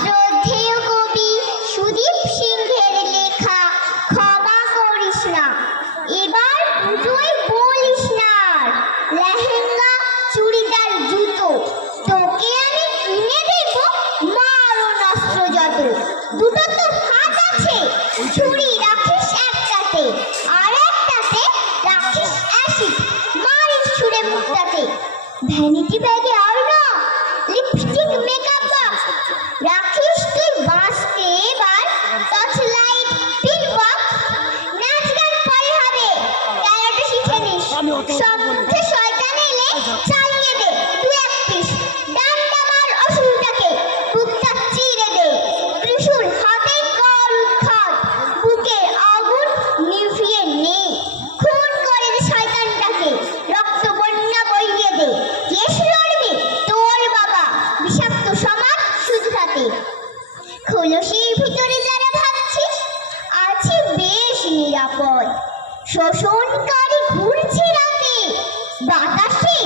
শ্রদ্ধেয় কবি সুদীপ সিংহের লেখা ক্ষমা করিস না, এবার পুজোয় বলিস না আর। লেহেঙ্গা চুড়িদার জুতো তোকে আমি কিনে দেব, মারণাস্ত্র যত। দুটো তো হাত আছে, ছুরি রাখিস একটাতে, আর একটাতে রাখিস অ্যাসিড, মারিস ছুঁড়ে মুখটাতে। ভ্যানিটি ব্যাগে আর না, লিপস্টিক মেকআপ রাখিস তুই বাঁচতে, এবার টর্চ লাইট পিন বক্স। নাচ গান পরে হবে, ক্যারাটে শিখে নিস। সম্মুখে শয়তান এলে চালিয়ে দে দু এক পিস, ডান্ডা মার অসুরটাকে, বুকটা চিরে দে। ত্রিশূল হাতে কর উৎখাত, বুকের আগুন নিভিয়ে নে। খুন করে দে শয়তানটাকে, রক্ত বন্যা বইয়ে দে। কেস লড়বে তোর বাবা বিষাক্ত সমাজ শুধরাতে। খোলসের ভিতরে যারা ভাবছিস আছে বেশ নিরাপদ, শোষণকারী ঘুরছে রাতে বাতাসে